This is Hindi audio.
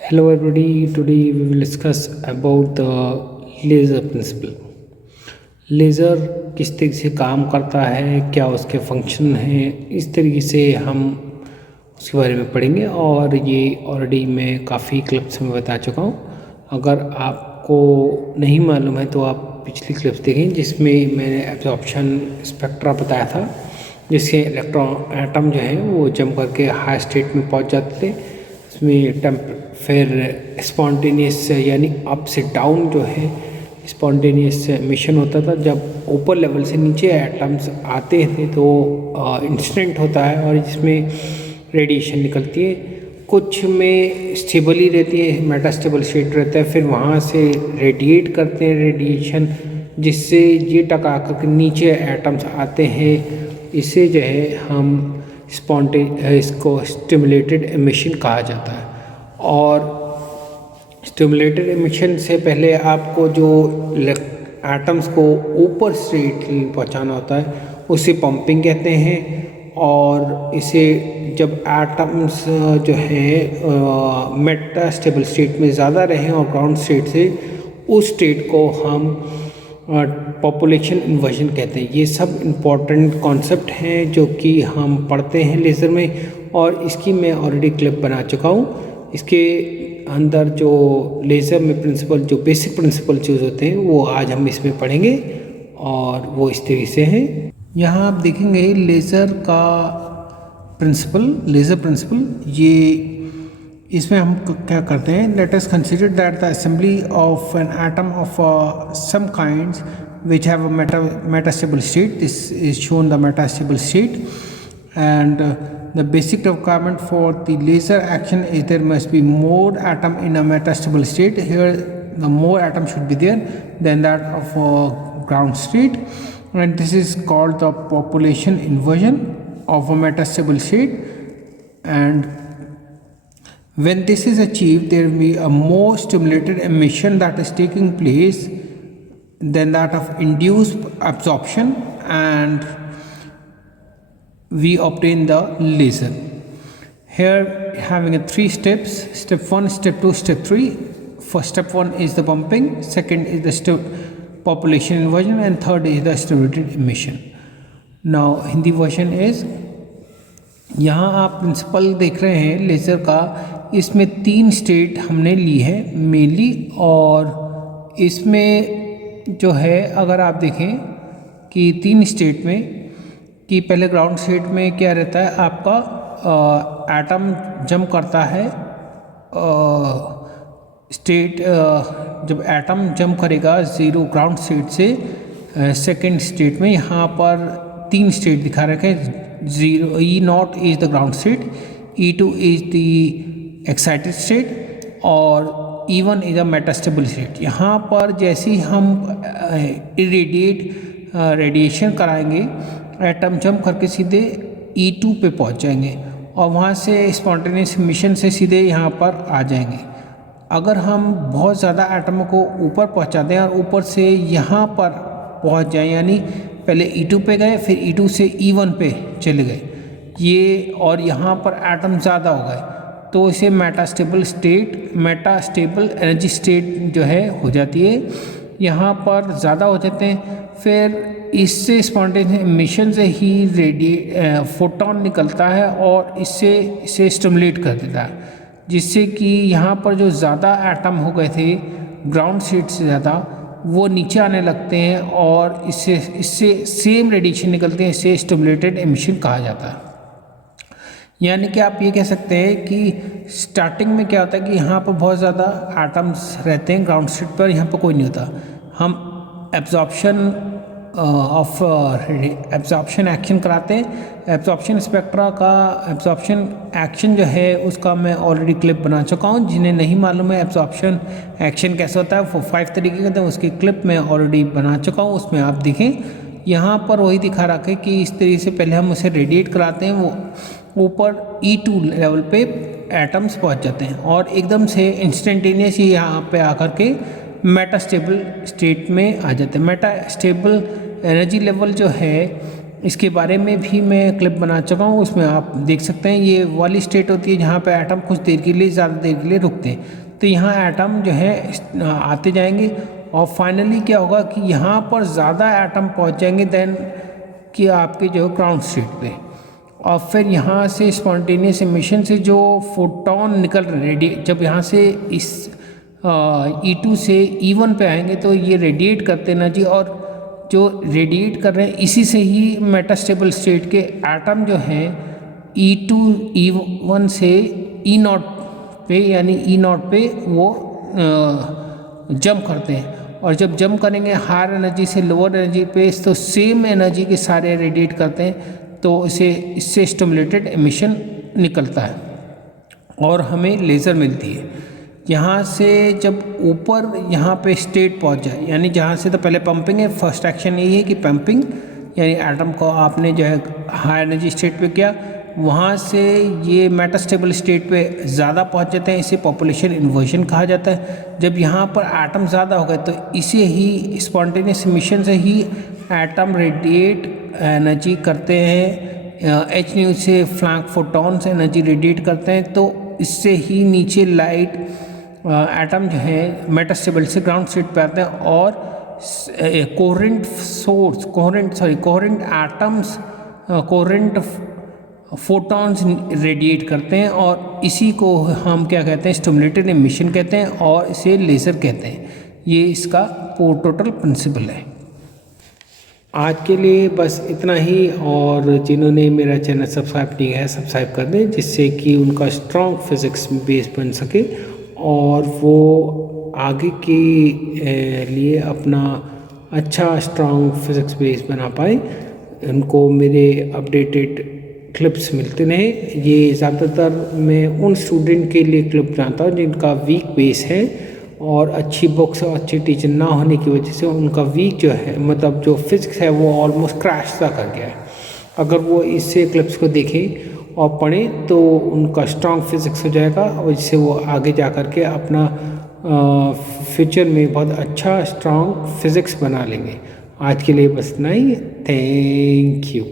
Hello everybody, today we will discuss about the laser principle. Laser किस तरीके से काम करता है, क्या उसके फंक्शन हैं, इस तरीके से हम उसके बारे में पढ़ेंगे। और ये ऑलरेडी मैं काफ़ी क्लिप्स में बता चुका हूँ। अगर आपको नहीं मालूम है तो आप पिछली क्लिप्स देखें जिसमें मैंने एब्जॉर्प्शन स्पेक्ट्रा बताया था, जिससे इलेक्ट्रॉन एटम जो है वो जम करके हाई स्टेट में पहुँच जाते थे। इसमें फिर स्पॉन्टेनियस यानी अप से डाउन जो है स्पॉन्टेनियस मिशन होता था। जब ऊपर लेवल से नीचे एटम्स आते थे तो इंस्टेंट होता है और जिसमें रेडिएशन निकलती है। कुछ में स्टेबल ही रहती है, मेटास्टेबल स्टेट रहता है, फिर वहाँ से रेडिएट करते हैं रेडिएशन, जिससे ये टकरा कर नीचे एटम्स आते हैं। इसे जो है हम इसको स्टिमुलेटेड एमिशन कहा जाता है। और स्टिमुलेटेड एमिशन से पहले आपको जो एटम्स को ऊपर स्टेट पहुंचाना होता है उसे पंपिंग कहते हैं। और इसे जब एटम्स जो है मेटास्टेबल स्टेट में ज़्यादा रहें और ग्राउंड स्टेट से, उस स्टेट को हम पॉपुलेशन इन्वर्जन कहते हैं। ये सब इम्पॉर्टेंट कॉन्सेप्ट हैं जो कि हम पढ़ते हैं लेज़र में, और इसकी मैं ऑलरेडी क्लिप बना चुका हूँ। इसके अंदर जो लेज़र में प्रिंसिपल, जो बेसिक प्रिंसिपल यूज़ होते हैं, वो आज हम इसमें पढ़ेंगे और वो इस तरीके से हैं। यहाँ आप देखेंगे लेज़र का प्रिंसिपल, लेज़र प्रिंसिपल, ये इसमें हम क्या करते हैं, let us consider that the assembly of an atom of some kinds which have a metastable state. This is shown the metastable state, and the basic requirement for the laser action is there must be more atom in a metastable state. Here the more atom should be there than that of a ground state, and this is called the population inversion of a metastable state. And when this is achieved, there will be a more stimulated emission that is taking place than that of induced absorption, and we obtain the laser. Here having a 3 steps: step 1, step 2, step 3. For step 1 is the pumping, second is the population inversion, and third is the stimulated emission. Now Hindi version is, यहाँ आप प्रिंसिपल देख रहे हैं लेज़र का, इसमें 3 स्टेट हमने ली है मेनली। और इसमें जो है अगर आप देखें कि 3 स्टेट में, कि पहले ग्राउंड स्टेट में क्या रहता है, आपका एटम जंप करता है स्टेट, जब एटम जंप करेगा ज़ीरो ग्राउंड स्टेट से सेकंड स्टेट में, यहाँ पर 3 स्टेट दिखा रखे हैं। Zero, E0 is the ground state, E2 is the excited state, और E1 is a metastable state. यहाँ पर जैसे ही हम रेडिएशन कराएंगे, एटम जंप करके सीधे E2 पे पहुँच जाएंगे और वहाँ से स्पॉन्टेनियस मिशन से सीधे यहाँ पर आ जाएंगे। अगर हम बहुत ज़्यादा एटम को ऊपर पहुँचा दें और ऊपर से यहाँ पर पहुँच जाएं, यानी पहले E2 पे गए, फिर E2 से E1 पे चले गए ये, और यहाँ पर एटम ज़्यादा हो गए, तो इसे मेटास्टेबल एनर्जी स्टेट जो है हो जाती है। यहाँ पर ज़्यादा हो जाते हैं, फिर इससे स्पॉन्टेनियस एमिशन से ही फोटोन निकलता है और इसे स्टिमुलेट कर देता है, जिससे कि यहाँ पर जो ज़्यादा एटम हो गए थे ग्राउंड स्टेट से ज़्यादा, वो नीचे आने लगते हैं और इससे सेम रेडिएशन निकलते हैं। इसे स्टिमुलेटेड एमिशन कहा जाता है। यानी कि आप ये कह सकते हैं कि स्टार्टिंग में क्या होता है कि यहाँ पर बहुत ज़्यादा एटम्स रहते हैं ग्राउंड स्टेट पर, यहाँ पर कोई नहीं होता। हम एब्जॉर्प्शन एक्शन कराते हैं। एब्जॉर्प्शन स्पेक्ट्रा का एब्जॉर्प्शन एक्शन जो है उसका मैं ऑलरेडी क्लिप बना चुका हूँ। जिन्हें नहीं मालूम है एब्जॉर्प्शन एक्शन कैसे होता है, वो 5 तरीके का, तो उसकी क्लिप मैं ऑलरेडी बना चुका हूँ, उसमें आप देखें। यहाँ पर वही दिखा रखा है कि इस तरीके से पहले हम उसे रेडिएट कराते हैं, वो ऊपर E2 लेवल पे एटम्स पहुंच जाते हैं और एकदम से इंस्टेंटेनियस ही यहाँ पे आकर के मेटास्टेबल स्टेट में आ जाते हैं। मेटास्टेबल एनर्जी लेवल जो है इसके बारे में भी मैं क्लिप बना चुका हूँ, उसमें आप देख सकते हैं। ये वाली स्टेट होती है जहाँ पे एटम कुछ देर के लिए, ज़्यादा देर के लिए रुकते हैं। तो यहाँ एटम जो है आते जाएंगे और फाइनली क्या होगा कि यहाँ पर ज़्यादा एटम पहुँच जाएंगे देन कि आपके जो ग्राउंड स्टेट पे, और फिर यहाँ से स्पॉन्टेनियस एमिशन से जो फोटोन निकल रहे हैं, जब यहाँ से इस E2 से E1 पे आएंगे तो ये रेडिएट करते ना जी, और जो रेडिएट कर रहे हैं इसी से ही मेटास्टेबल स्टेट के एटम जो हैं E2 E1 से E0 पे, यानी E0 पे वो जंप करते हैं। और जब जंप करेंगे हायर एनर्जी से लोअर एनर्जी पे, तो सेम एनर्जी के सारे रेडिएट करते हैं, तो इससे स्टिमुलेटेड एमिशन निकलता है और हमें लेज़र मिलती है। यहाँ से जब ऊपर यहाँ पे स्टेट पहुँच जाए, यानी जहाँ से तो पहले पंपिंग है, फर्स्ट एक्शन यही है कि पंपिंग, यानी एटम को आपने जो है हाई एनर्जी स्टेट पे किया, वहाँ से ये मेटास्टेबल स्टेट पे ज़्यादा पहुँच जाते हैं, इसे पॉपुलेशन इन्वर्जन कहा जाता है। जब यहाँ पर एटम ज़्यादा हो गए तो इसे ही स्पॉन्टेनियस एमिशन से ही एटम रेडिएट एनर्जी करते हैं, एच न्यू से फ्लैंक फोटॉन्स एनर्जी रेडिएट करते हैं, तो इससे ही नीचे लाइट एटम जो है मेटास्टेबल से ग्राउंड स्टेट पे आते हैं और coherent atoms coherent photons radiate करते हैं, और इसी को हम क्या कहते हैं, स्टिमुलेटेड एमिशन कहते हैं, और इसे लेज़र कहते हैं। ये इसका टोटल प्रिंसिपल है। आज के लिए बस इतना ही, और जिन्होंने मेरा चैनल सब्सक्राइब नहीं है सब्सक्राइब कर दें, जिससे कि उनका स्ट्रॉन्ग फिज़िक्स बेस बन सके और वो आगे के लिए अपना अच्छा स्ट्रॉन्ग फिज़िक्स बेस बना पाए। उनको मेरे अपडेटेड क्लिप्स मिलते रहे। ये ज़्यादातर मैं उन स्टूडेंट के लिए क्लिप बनाता हूँ जिनका वीक बेस है और अच्छी बुक्स और अच्छी टीचर ना होने की वजह से उनका वीक जो है, मतलब जो फिज़िक्स है वो ऑलमोस्ट क्रैश सा कर गया है। अगर वो इससे क्लिप्स को देखें और पढ़ें तो उनका स्ट्रॉन्ग फिज़िक्स हो जाएगा, और इससे वो आगे जा कर के अपना फ्यूचर में बहुत अच्छा स्ट्रॉन्ग फिज़िक्स बना लेंगे। आज के लिए बस इतना ही। Thank you.